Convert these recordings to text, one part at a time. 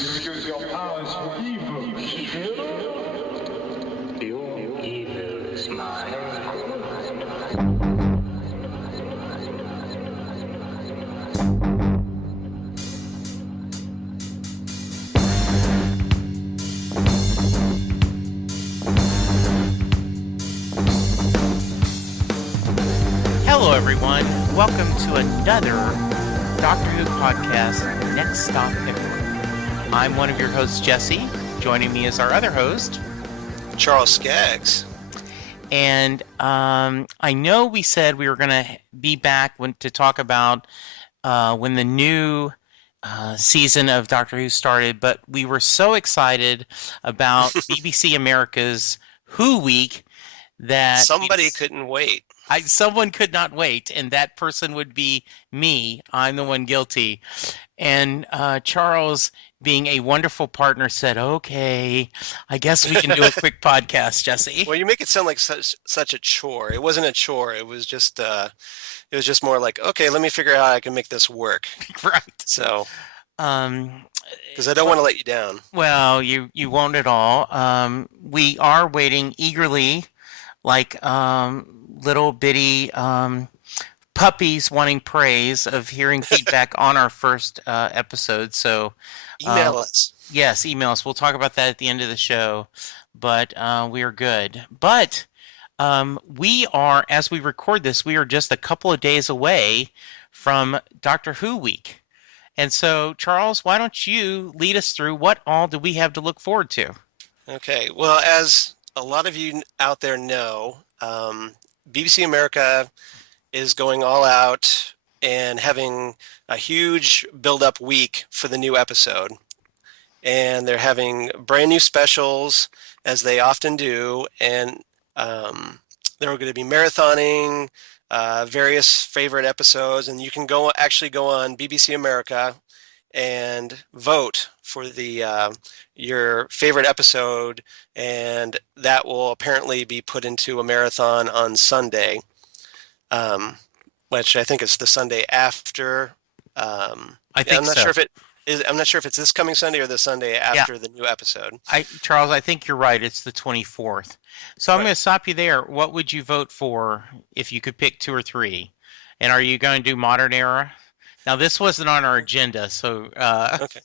Misuse your powers for evil. Your evil is mine. Hello, everyone. Welcome to another Doctor Who podcast, Next Stop Pickle. I'm one of your hosts, Jesse. Joining me is our other host, Charles Skaggs. And I know we said we were going to be back to talk about when the new season of Doctor Who started, but we were so excited about BBC America's Who Week that somebody couldn't wait. Someone could not wait, and that person would be me. I'm the one guilty. And Charles, being a wonderful partner, said, okay, I guess we can do a quick podcast, Jesse. Well, you make it sound like such a chore. It wasn't a chore. It was just more like, okay, let me figure out how I can make this work. Right. So, because I don't want to let you down. Well, you won't at all. We are waiting eagerly, like little bitty puppies wanting praise of hearing feedback on our first episode. So email us. Yes, email us. We'll talk about that at the end of the show. But we are good. But we are, as we record this, we are just a couple of days away from Doctor Who Week. And so, Charles, why don't you lead us through what all do we have to look forward to? Okay. Well, as a lot of you out there know, BBC America is going all out and having a huge build-up week for the new episode. And they're having brand new specials, as they often do, and they're going to be marathoning various favorite episodes, and you can actually go on BBC America and vote for your favorite episode, and that will apparently be put into a marathon on Sunday, which I think is the Sunday after. I think I'm not so. sure if it is. I'm not sure if it's this coming Sunday or the Sunday after the new episode. Charles, I think you're right. It's the 24th. So I'm Right. going to stop you there. What would you vote for if you could pick two or three? And are you going to do modern era? Now, this wasn't on our agenda, so Okay.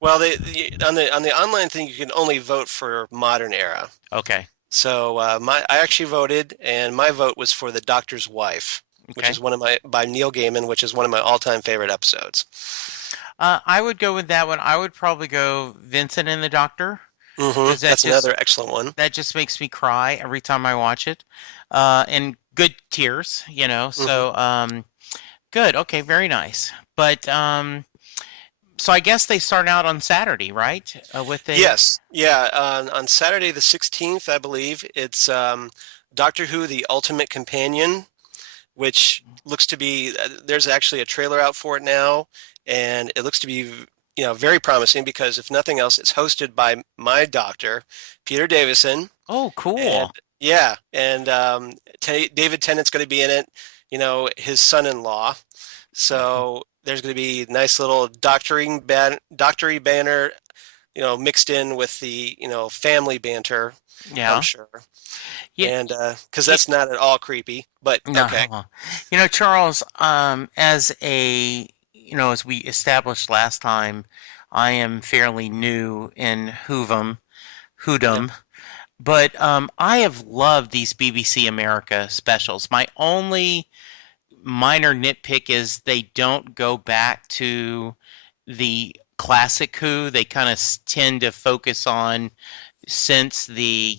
Well, on the online thing, you can only vote for modern era. Okay. So I actually voted, and my vote was for The Doctor's Wife, which is by Neil Gaiman, which is one of my all-time favorite episodes. I would go with that one. I would probably go Vincent and the Doctor. Mm-hmm. That's another excellent one. That just makes me cry every time I watch it. And good tears, Mm-hmm. So good. Okay, very nice. But so I guess they start out on Saturday, right? Yes. Yeah. On Saturday the 16th, I believe, it's Doctor Who: The Ultimate Companion, which looks to be, there's actually a trailer out for it now, and it looks to be, very promising because if nothing else, it's hosted by my doctor, Peter Davison. Oh, cool. And David Tennant's going to be in it, his son-in-law. So there's going to be nice little doctory banner, mixed in with the, family banter, Yeah. I'm sure. Yeah. And because that's not at all creepy, but No. okay. Charles, as we established last time, I am fairly new in Whodom, but I have loved these BBC America specials. My only minor nitpick is they don't go back to the classic Who. They kind of tend to focus on since the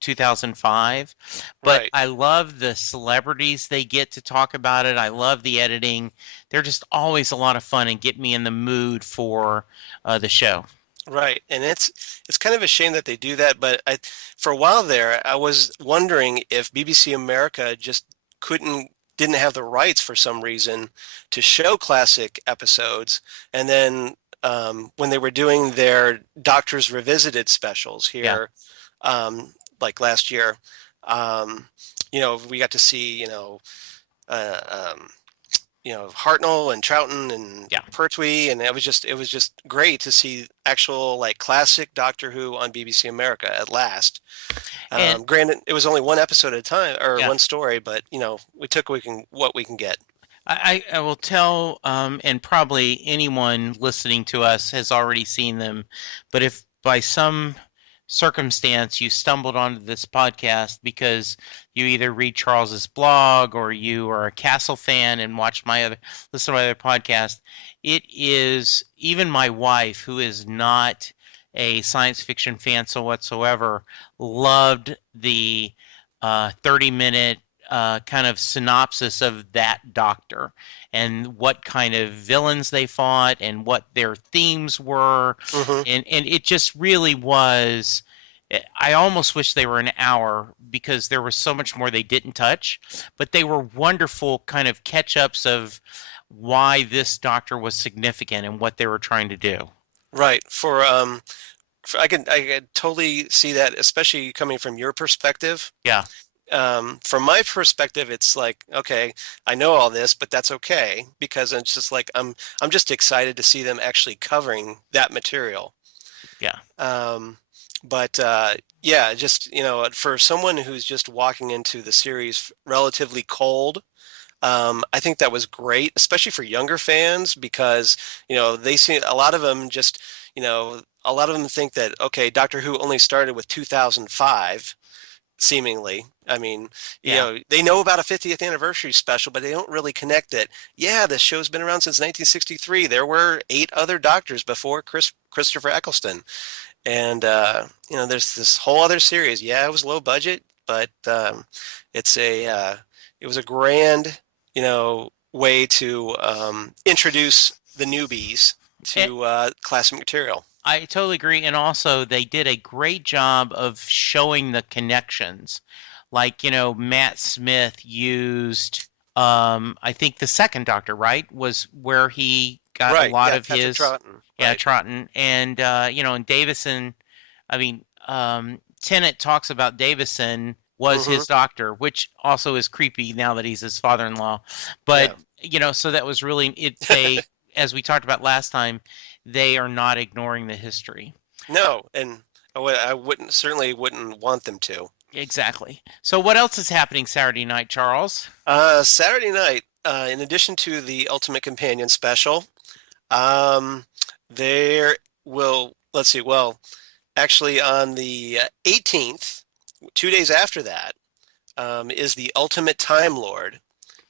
2005, but Right. I love the celebrities they get to talk about it. I love the editing. They're just always a lot of fun and get me in the mood for the show. Right, and it's kind of a shame that they do that, but for a while there, I was wondering if BBC America just didn't have the rights for some reason to show classic episodes, and then when they were doing their Doctors Revisited specials here, like last year, we got to see, Hartnell and Troughton and Yeah. Pertwee, and it was just great to see actual like classic Doctor Who on BBC America at last. And Granted, it was only one episode at a time or yeah, one story, but we took what we can get. I will tell, and probably anyone listening to us has already seen them, but if by some circumstance you stumbled onto this podcast because you either read Charles's blog or you are a Castle fan and listen to my other podcast, it is even my wife, who is not a science fiction fan so whatsoever, loved the 30-minute kind of synopsis of that Doctor and what kind of villains they fought and what their themes were. Mm-hmm. And it just really was. I almost wish they were an hour because there was so much more they didn't touch, but they were wonderful kind of catch-ups of why this Doctor was significant and what they were trying to do. Right. I could totally see that, especially coming from your perspective. Yeah. From my perspective, it's like, okay, I know all this, but that's okay because it's just like I'm just excited to see them actually covering that material. Yeah. But yeah, just for someone who's just walking into the series relatively cold, I think that was great, especially for younger fans because they see a lot of them just a lot of them think that okay, Doctor Who only started with 2005. Seemingly, I mean, they know about a 50th anniversary special, but they don't really connect it. Yeah, the show's been around since 1963. There were 8 other Doctors before Christopher Eccleston, and there's this whole other series. Yeah, it was low budget, but it was a grand, way to introduce the newbies to classic material. I totally agree. And also, they did a great job of showing the connections. Like, Matt Smith used, I think the second Doctor, right, was where he got a lot of his. Troughton. Yeah, Right. Troughton. And, and Davison, I mean, Tennant talks about Davison was his doctor, which also is creepy now that he's his father-in-law. But, so that was really, as we talked about last time, they are not ignoring the history. No, and I certainly wouldn't want them to. Exactly. So what else is happening Saturday night, Charles? Saturday night, in addition to the Ultimate Companion special, let's see, well, actually on the 18th, 2 days after that, is the Ultimate Time Lord,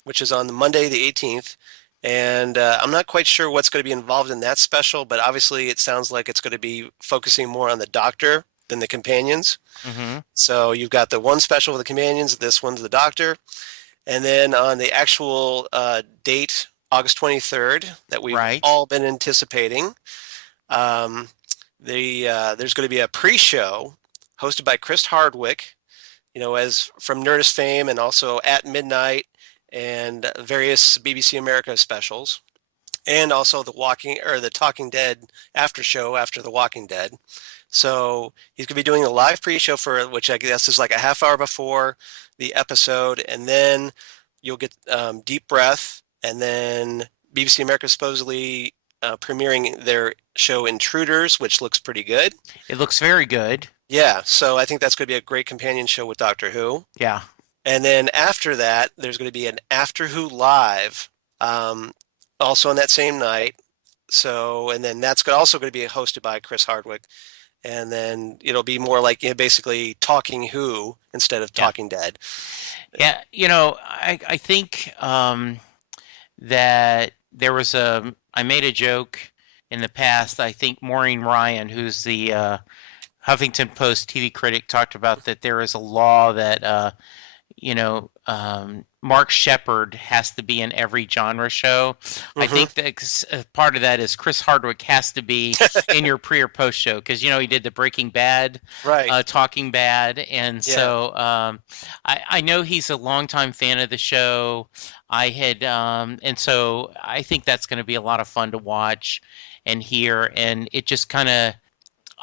which is on the Monday the 18th. And I'm not quite sure what's going to be involved in that special, but obviously it sounds like it's going to be focusing more on the Doctor than the companions. Mm-hmm. So you've got the one special with the companions, this one's the Doctor. And then on the actual date, August 23rd, that we've all been anticipating, there's going to be a pre-show hosted by Chris Hardwick, as from Nerdist fame and also At Midnight, and various BBC America specials, and also the Talking Dead after show after The Walking Dead. So he's going to be doing a live pre-show which I guess is like a half hour before the episode, and then you'll get Deep Breath, and then BBC America supposedly premiering their show Intruders, which looks pretty good. It looks very good. Yeah, so I think that's going to be a great companion show with Doctor Who. Yeah. And then after that, there's going to be an After Who Live, also on that same night. So, and then that's also going to be hosted by Chris Hardwick. And then it'll be more like basically Talking Who instead of Talking Dead. Yeah, I think that there was I made a joke in the past. I think Maureen Ryan, who's the Huffington Post TV critic, talked about that there is a law that Mark Shepard has to be in every genre show. Mm-hmm. I think that part of that is Chris Hardwick has to be in your pre or post show because he did the Breaking Bad, Talking Bad, and so I know he's a longtime fan of the show. And so I think that's going to be a lot of fun to watch and hear, and it just kind of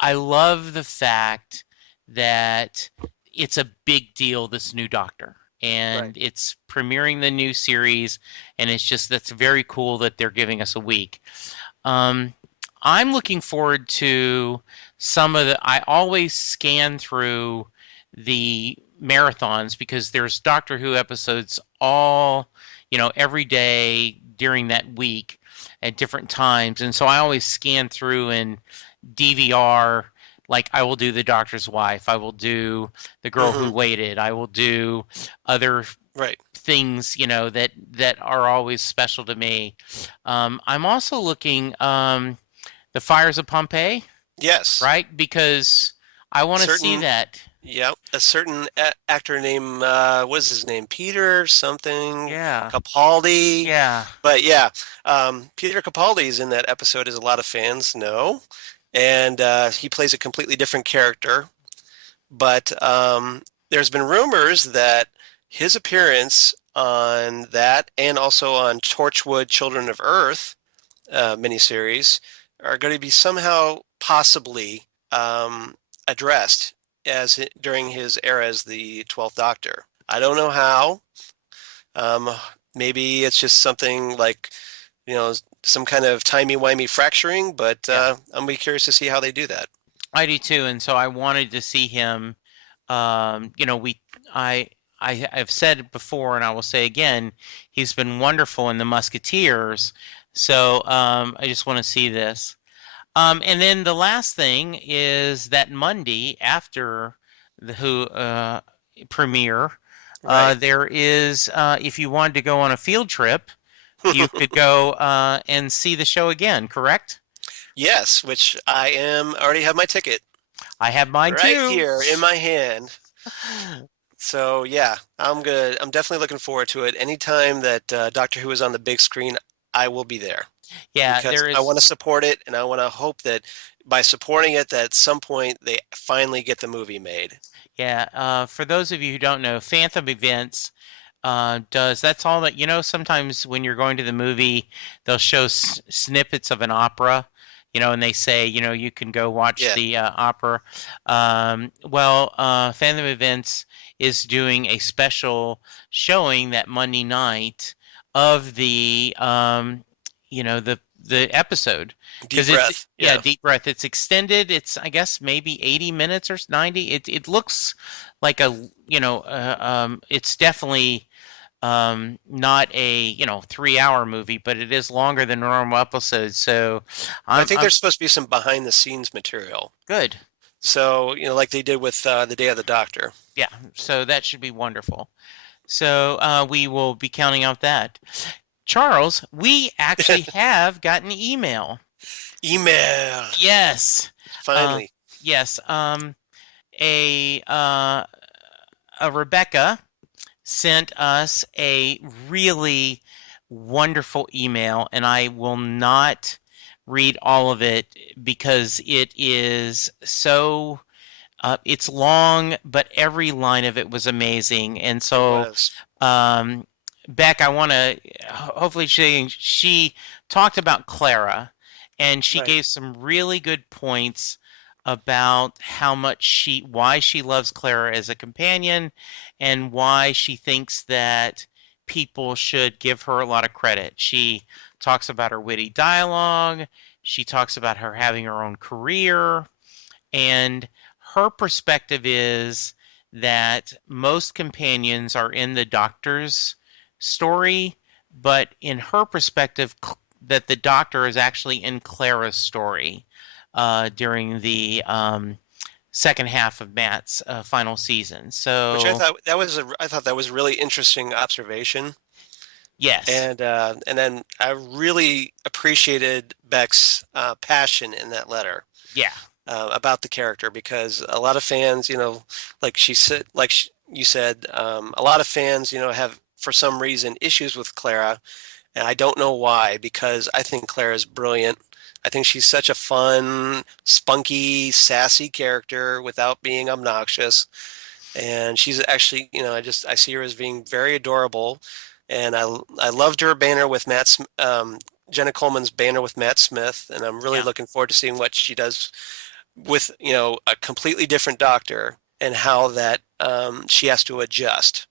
I love the fact that it's a big deal, this new Doctor. and it's premiering the new series, and that's very cool that they're giving us a week. I'm looking forward to I always scan through the marathons because there's Doctor Who episodes every day during that week at different times. And so I always scan through and DVR, like I will do The Doctor's Wife, I will do The Girl Who Waited, I will do other things, that are always special to me. I'm also looking The Fires of Pompeii. Yes. Right? Because I want to see that. Yep. A certain actor named, what is his name? Peter something? Yeah. Capaldi. Yeah. But yeah, Peter Capaldi is in that episode, as a lot of fans know. And he plays a completely different character. But there's been rumors that his appearance on that and also on Torchwood Children of Earth miniseries are going to be somehow possibly addressed during his era as the 12th Doctor. I don't know how. Maybe it's just something like, some kind of timey-wimey fracturing, but I'm be curious to see how they do that. I do too, and so I wanted to see him. I've said it before, and I will say again, he's been wonderful in The Musketeers. So I just want to see this. And then the last thing is that Monday after the Who premiere, there is, if you wanted to go on a field trip, you could go and see the show again, correct? Yes, which I already have my ticket. I have mine too. Right here in my hand. So yeah, I'm definitely looking forward to it. Anytime that Doctor Who is on the big screen, I will be there. Yeah, because I want to support it, and I want to hope that by supporting it, that at some point they finally get the movie made. Yeah, for those of you who don't know, Phantom Events that's all that, sometimes when you're going to the movie, they'll show snippets of an opera, and they say, you can go watch the opera. Phantom Events is doing a special showing that Monday night of the the episode. Deep Breath. Deep Breath. It's extended. It's, I guess, maybe 80 minutes or 90. It looks like it's definitely not a 3-hour movie, but it is longer than normal episodes. So I think there's supposed to be some behind the scenes material. Good. So like they did with the Day of the Doctor. Yeah. So that should be wonderful. So we will be counting out that. Charles, we actually have gotten email. Email. Yes. Finally. Yes. A Rebecca sent us a really wonderful email, and I will not read all of it because it is so it's long, but every line of it was amazing. And so Beck, I want to hopefully she talked about Clara, and she gave some really good points about why she loves Clara as a companion, and why she thinks that people should give her a lot of credit. She talks about her witty dialogue. She talks about her having her own career, and her perspective is that most companions are in the Doctor's story, but in her perspective, that the Doctor is actually in Clara's story during the second half of Matt's final season. So, which I thought that was a really interesting observation. Yes, and then I really appreciated Beck's passion in that letter. Yeah, about the character, because a lot of fans, like you said, a lot of fans, have for some reason issues with Clara, and I don't know why, because I think Clara's brilliant. I think she's such a fun, spunky, sassy character without being obnoxious. And she's actually, I see her as being very adorable. And I loved her banner with Jenna Coleman's banner with Matt Smith. And I'm really looking forward to seeing what she does with, a completely different Doctor, and how that she has to adjust.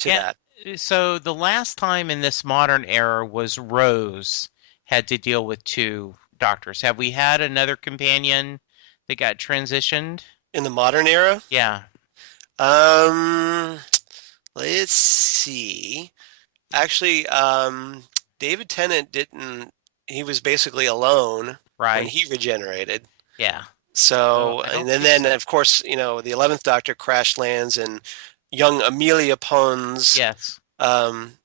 to Yeah. that. So the last time in this modern era was Rose had to deal with two doctors. Have we had another companion that got transitioned? In the modern era, Yeah, um, let's see. Actually, David Tennant didn't. He was basically alone when right. he regenerated. Yeah. So So, I and don't then, think so. of course, the 11th Doctor crash lands in young Amelia Pond's Yes.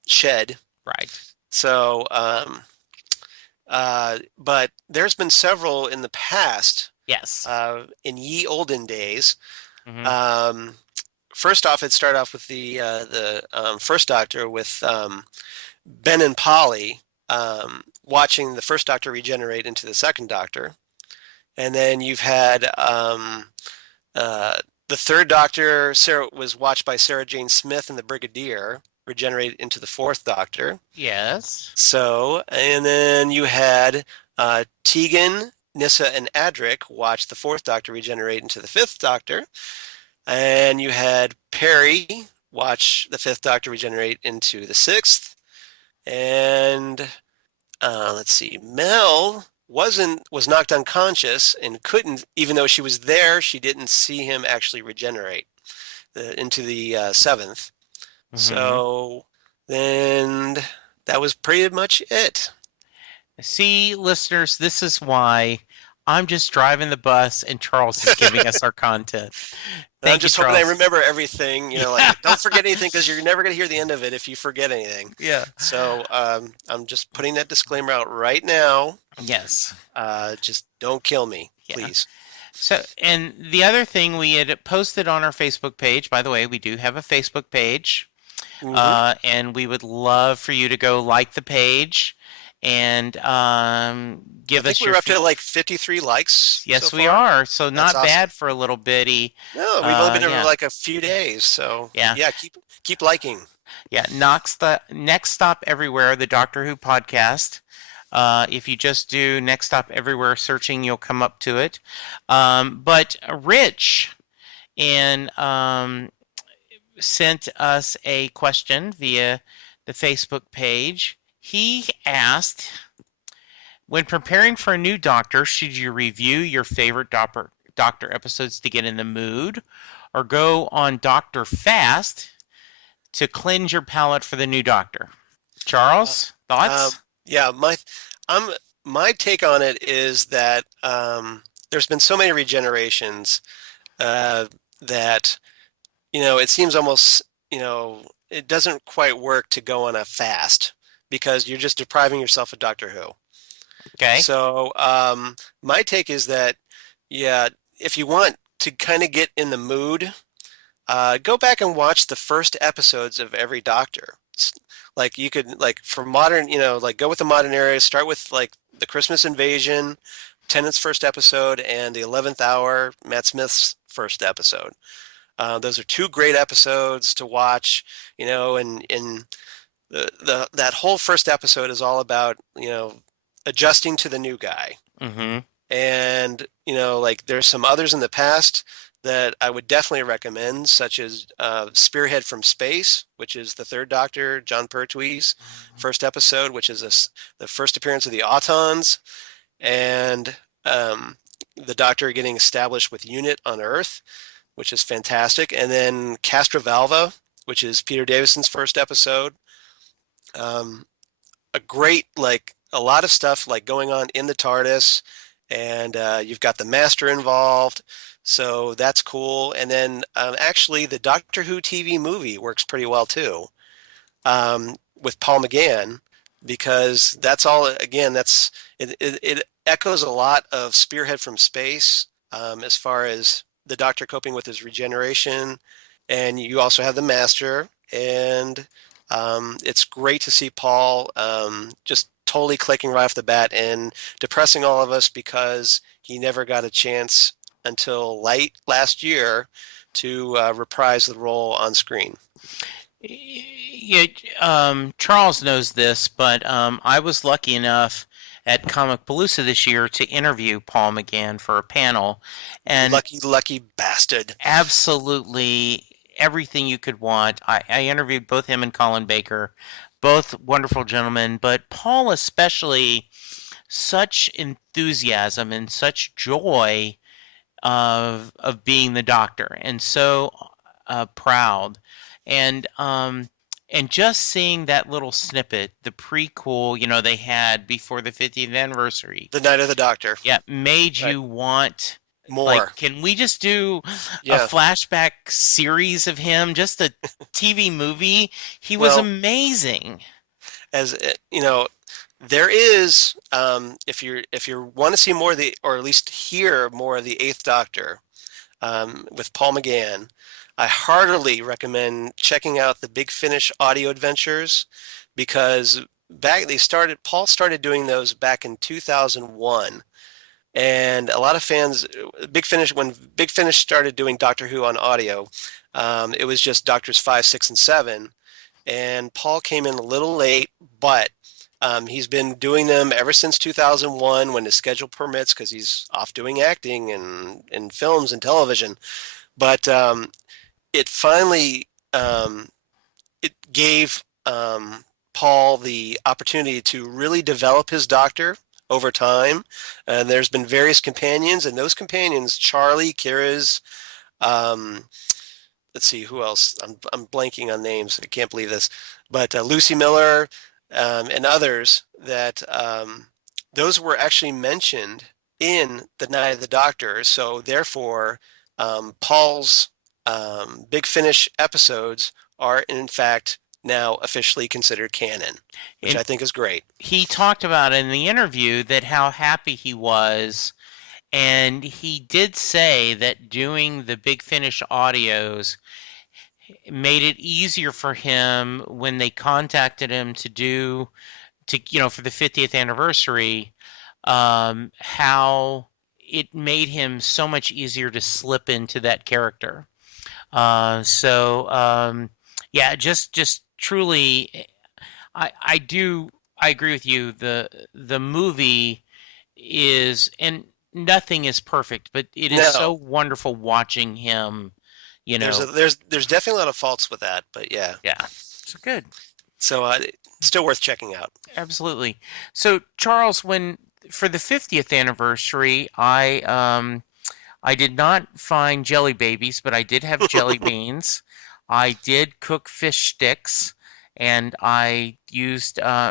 shed. Right. So, but there's been several in the past, Yes. in ye olden days. Hmm. Um, First off, it started off with the first Doctor with Ben and Polly watching the first Doctor regenerate into the second Doctor, and then you've had uh, the third Doctor. Sarah was watched by Sarah Jane Smith and the Brigadier regenerate into the fourth Doctor. Yes. So, and then you had Tegan, Nyssa, and Adric watch the fourth Doctor regenerate into the fifth Doctor. And you had Perry watch the fifth Doctor regenerate into the sixth. And let's see, Mel was knocked unconscious and couldn't, even though she was there, she didn't see him actually regenerate into the seventh. Hmm. So then that was pretty much it. See, listeners, this is why I'm just driving the bus and Charles is giving us our content. And I'm Thank you, just hoping I Charles. remember everything. Yeah. Like don't forget anything because you're never going to hear the end of it if you forget anything. Yeah. So I'm just putting that disclaimer out right now. Yes. Just don't kill me, Yeah. please. So, and the other thing we had posted on our Facebook page, by the way, we do have a Facebook page, and we would love for you to go like the page and give I us think your. we're up to like 53 likes. Yes, so we far. are. So not awesome. bad for a little bitty. No, we've only been yeah. over like a few days. So Yeah. keep liking. Yeah, Next Stop Everywhere, the Doctor Who podcast. If you just do Next Stop Everywhere searching, you'll come up to it. But Rich sent us a question via the Facebook page. He asked, when preparing for a new Doctor, should you review your favorite Doctor episodes to get in the mood, or go on Doctor Fast to cleanse your palate for the new Doctor? Charles, thoughts? Yeah, my take on it is that there's been so many regenerations that it seems almost it doesn't quite work to go on a fast because you're just depriving yourself of Doctor Who. Okay. So my take is that if you want to kind of get in the mood, go back and watch the first episodes of every Doctor. Like you could for modern, go with the modern era. Start with like the Christmas Invasion, Tennant's first episode, and the 11th Hour, Matt Smith's first episode. Those are two great episodes to watch. And that whole first episode is all about adjusting to the new guy. Mm-hmm. And there's some others in the past that I would definitely recommend, such as Spearhead from Space, which is the third Doctor, John Pertwee's first episode, which is the first appearance of the Autons, and the Doctor getting established with UNIT on Earth, which is fantastic. And then Castra Valva, which is Peter Davison's first episode. A great, a lot of stuff going on in the TARDIS, and you've got the Master involved. So that's cool. And then actually the Doctor Who TV movie works pretty well too, with Paul McGann, because that's all, again, it echoes a lot of Spearhead from Space as far as the Doctor coping with his regeneration. And you also have the Master, and it's great to see Paul just totally clicking right off the bat and depressing all of us because he never got a chance until late last year to reprise the role on screen. Yeah, Charles knows this, but I was lucky enough at Comic Palooza this year to interview Paul McGann for a panel, and lucky bastard. Absolutely, everything you could want. I interviewed both him and Colin Baker, both wonderful gentlemen, but Paul especially, such enthusiasm and such joy of being the Doctor, and so proud, and and just seeing that little snippet, the prequel, they had before the 50th anniversary, The Night of the Doctor. yeah, made Right. you want More. like, can we just do a Yeah. flashback series of him, just a TV movie? He was Well, amazing. As there is, if you want to see more of the, or at least hear more of the Eighth Doctor, with Paul McGann, I heartily recommend checking out the Big Finish audio adventures, because Paul started doing those back in 2001, and a lot of fans, when Big Finish started doing Doctor Who on audio, it was just Doctors 5, 6, and 7, and Paul came in a little late, but he's been doing them ever since 2001 when his schedule permits, because he's off doing acting and in films and television. But it finally it gave Paul the opportunity to really develop his Doctor over time. And there's been various companions, and those companions, Charlie, Kira's, let's see, who else? I'm blanking on names. I can't believe this. But Lucy Miller, and others, that those were actually mentioned in The Night of the Doctor. So therefore, Paul's Big Finish episodes are in fact now officially considered canon, which I think is great. He talked about in the interview that how happy he was, and he did say that doing the Big Finish audios made it easier for him when they contacted him for the 50th anniversary, how it made him so much easier to slip into that character. Yeah, just truly, I agree with you. The movie is, and nothing is perfect, but it is so wonderful watching him. There's definitely a lot of faults with that, but yeah. So good. So still worth checking out. Absolutely. So Charles, for the 50th anniversary, I did not find jelly babies, but I did have jelly beans. I did cook fish sticks, and I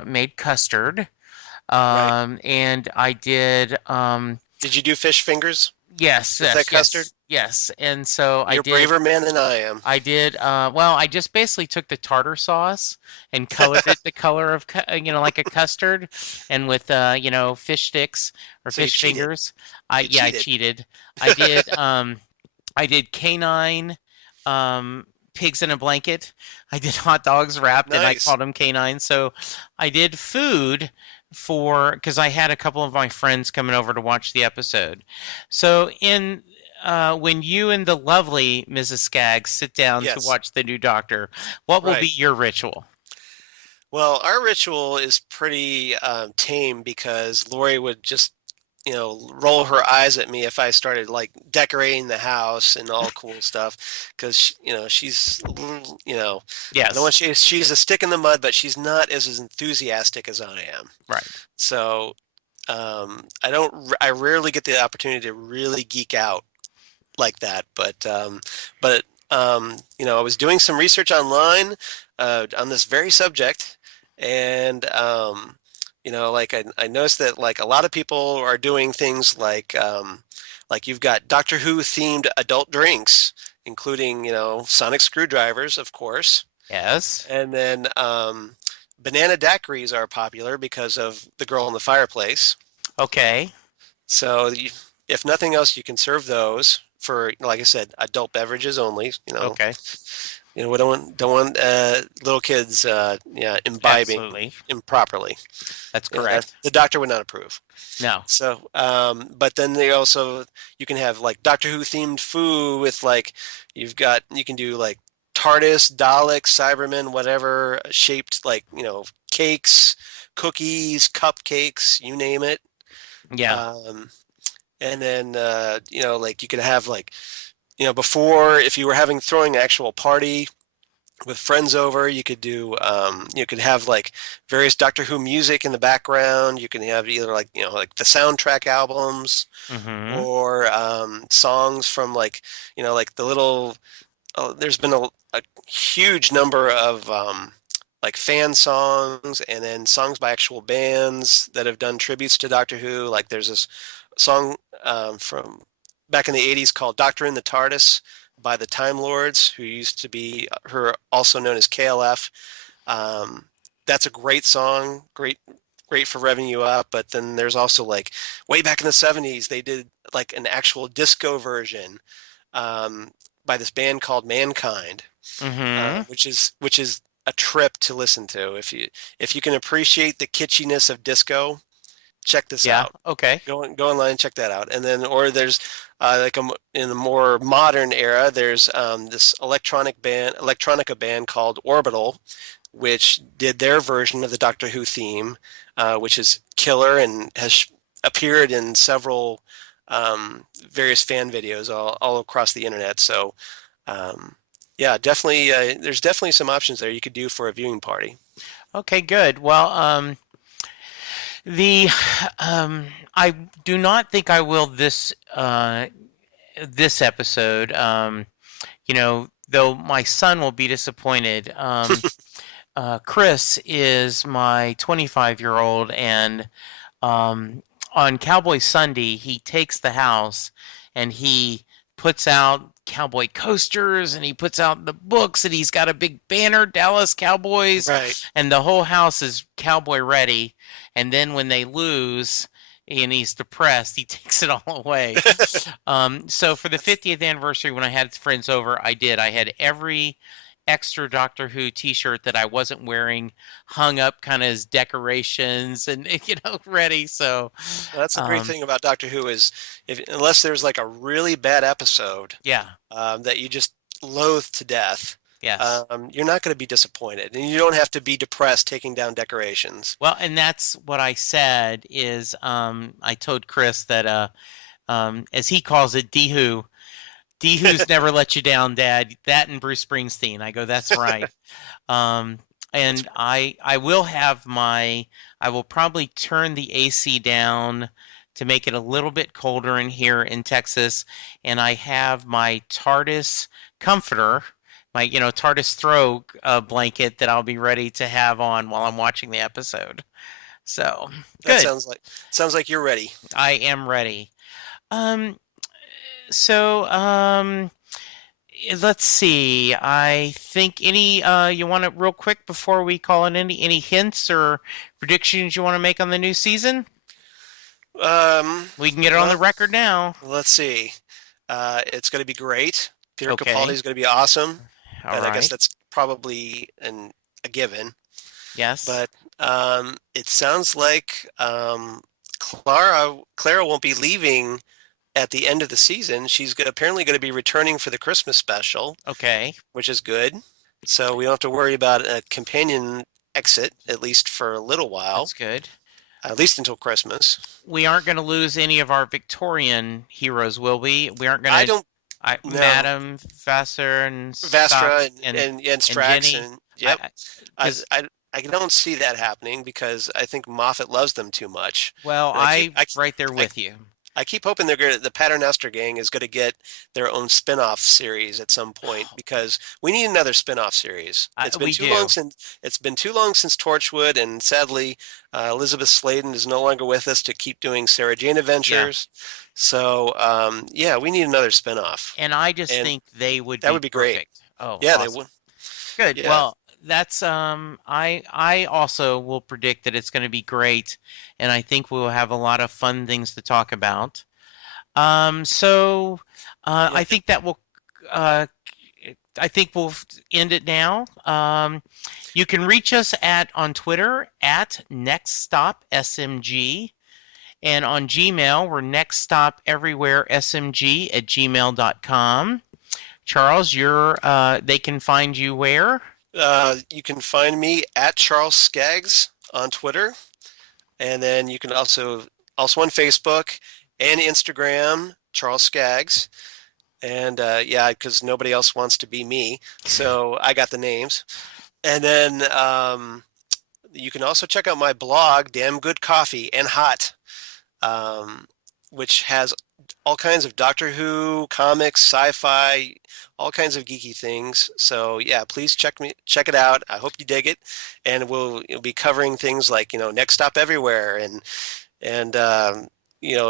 made custard. Right. And I did. Did you do fish fingers? Yes. Is that custard? Yes. And so You're a braver man than I am. I did. Well, I just basically took the tartar sauce and colored it the color of, like a custard, and with fish sticks or So fish fingers. I cheated. I did canine pigs in a blanket. I did hot dogs wrapped, Nice. and I called them canine. So I did food because I had a couple of my friends coming over to watch the episode. So when you and the lovely Mrs. Skaggs sit down to watch the new Doctor, what will be your ritual? Well, our ritual is pretty tame, because Lori would just, roll her eyes at me if I started like decorating the house and all cool stuff, because she's Yes. I don't want she's a stick in the mud, but she's not as enthusiastic as I am. Right. So I rarely get the opportunity to really geek out like that, but I was doing some research online on this very subject, and I noticed that like a lot of people are doing things like you've got Doctor Who themed adult drinks, including sonic screwdrivers, of course. Yes. And then banana daiquiris are popular because of the girl in the fireplace. Okay. So if nothing else, you can serve those for, like I said, adult beverages only. Okay. We don't want little kids imbibing improperly. That's correct. The doctor would not approve. No. So, but then you can have like Doctor Who themed food with you can do like TARDIS, Dalek, Cybermen, whatever shaped, cakes, cookies, cupcakes, you name it. Yeah. And then you could have before, if you were throwing an actual party with friends over, you could do you could have like various Doctor Who music in the background. You can have either like like the soundtrack albums Mm-hmm. or songs from like the little there's been a huge number of like fan songs and then songs by actual bands that have done tributes to Doctor Who. Like there's this song from back in the 80s called Doctor in the TARDIS by the Time Lords, who used to be also known as KLF. Um, that's a great song, great for revving you up. But then there's also like way back in the 70s, they did like an actual disco version by this band called Mankind, Mm-hmm. which is a trip to listen to. If you can appreciate the kitschiness of disco, check this Yeah. out. Okay. Go online and check that out. And then, or there's in the more modern era, there's this electronica band called Orbital, which did their version of the Doctor Who theme, which is killer and has appeared in several various fan videos all across the internet. So, yeah, definitely, there's definitely some options there you could do for a viewing party. Okay. Good. Well, the I do not think I will this episode. Though my son will be disappointed. Chris is my 25-year-old, and on Cowboy Sunday, he takes the house and he puts out cowboy coasters and he puts out the books and he's got a big banner, Dallas Cowboys, Right. and the whole house is cowboy ready. And then when they lose and he's depressed, he takes it all away. So for the 50th anniversary, when I had friends over, I had every extra Doctor Who t-shirt that I wasn't wearing hung up kind of as decorations and ready. So That's the great thing about Doctor Who is unless there's like a really bad episode yeah, that you just loathe to death, yes. you're not going to be disappointed, and you don't have to be depressed taking down decorations. Well, and that's what I said is I told Chris that as he calls it, D-Who's never let you down, Dad. That and Bruce Springsteen. I go, that's right. And I will probably turn the AC down to make it a little bit colder in here in Texas. And I have my TARDIS comforter, my TARDIS throw blanket that I'll be ready to have on while I'm watching the episode. So That good. sounds like you're ready. I am ready. So let's see. I think you want to real quick before we call it any hints or predictions you want to make on the new season? We can get it on the record now. Let's see. It's going to be great. Peter Okay. Capaldi is going to be awesome. All and right. I guess that's probably a given. Yes. But it sounds like Clara won't be leaving at the end of the season. She's apparently going to be returning for the Christmas special. Okay. Which is good. So we don't have to worry about a companion exit, at least for a little while. That's good. At least until Christmas. We aren't going to lose any of our Victorian heroes, will we? We aren't going to. No. Madam Vassar and Vastra Skaggs and Strax Jenny. and yep. I don't see that happening because I think Moffat loves them too much. Well, I'm right there with you. I keep hoping the Paternoster Gang is going to get their own spin-off series at some point because we need another spin-off series. It's been too long since Torchwood, and sadly, Elizabeth Sladen is no longer with us to keep doing Sarah Jane Adventures. Yeah. So yeah, we need another spin-off. And I just think that would be great. Oh, yeah, awesome. They would. Good. Yeah. Well, that's I also will predict that it's going to be great, and I think we will have a lot of fun things to talk about. So I think that will I think we'll end it now. You can reach us on Twitter at NextStopSMG, and on Gmail we're nextstopeverywheresmg@gmail.com. Charles, they can find you where? You can find me at Charles Skaggs on Twitter, and then you can also on Facebook and Instagram, Charles Skaggs. And yeah, because nobody else wants to be me, so I got the names. And then you can also check out my blog, Damn Good Coffee and Hot, which has all kinds of Doctor Who, comics, sci-fi, all kinds of geeky things. So yeah, please check it out. I hope you dig it, and we'll be covering things like Next Stop Everywhere and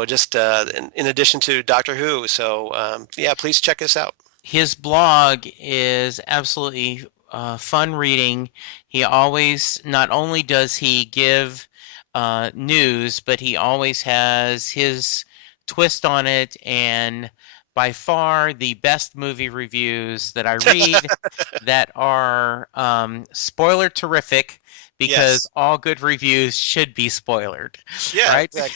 just in addition to Doctor Who. So yeah, please check us out. His blog is absolutely fun reading. He always, not only does he give news, but he always has his twist on it, and by far the best movie reviews that I read that are spoiler terrific, because all good reviews should be spoilered. Yeah, right? Exactly.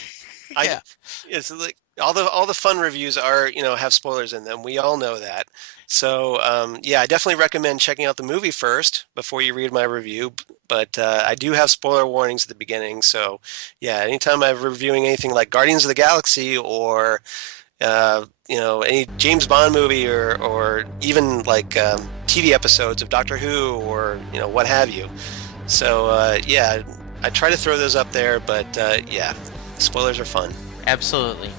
It's like all the fun reviews are have spoilers in them. We all know that. So yeah, I definitely recommend checking out the movie first before you read my review. But I do have spoiler warnings at the beginning. So yeah, anytime I'm reviewing anything like Guardians of the Galaxy or any James Bond movie or even like TV episodes of Doctor Who or what have you. So yeah, I try to throw those up there, but yeah, spoilers are fun. Absolutely.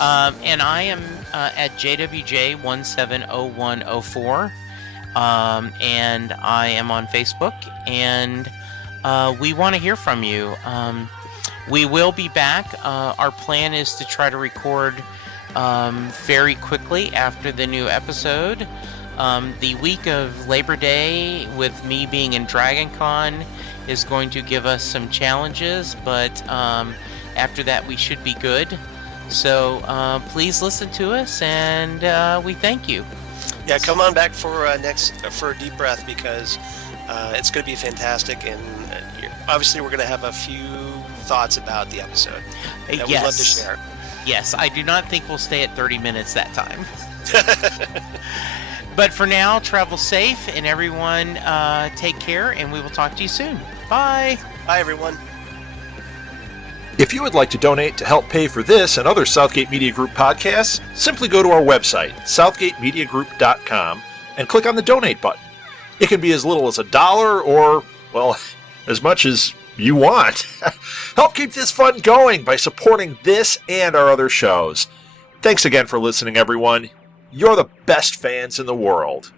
And I am at JWJ170104, and I am on Facebook, and we want to hear from you. We will be back. Our plan is to try to record very quickly after the new episode. The week of Labor Day, with me being in Dragon Con, is going to give us some challenges, but after that we should be good. So please listen to us, and we thank you. Yeah, come on back for a deep breath, because it's going to be fantastic, and obviously we're going to have a few thoughts about the episode that we'd love to share. Yes, I do not think we'll stay at 30 minutes that time. But for now, travel safe, and everyone take care, and we will talk to you soon. Bye. Bye, everyone. If you would like to donate to help pay for this and other Southgate Media Group podcasts, simply go to our website, southgatemediagroup.com, and click on the donate button. It can be as little as $1 or, well, as much as you want. Help keep this fun going by supporting this and our other shows. Thanks again for listening, everyone. You're the best fans in the world.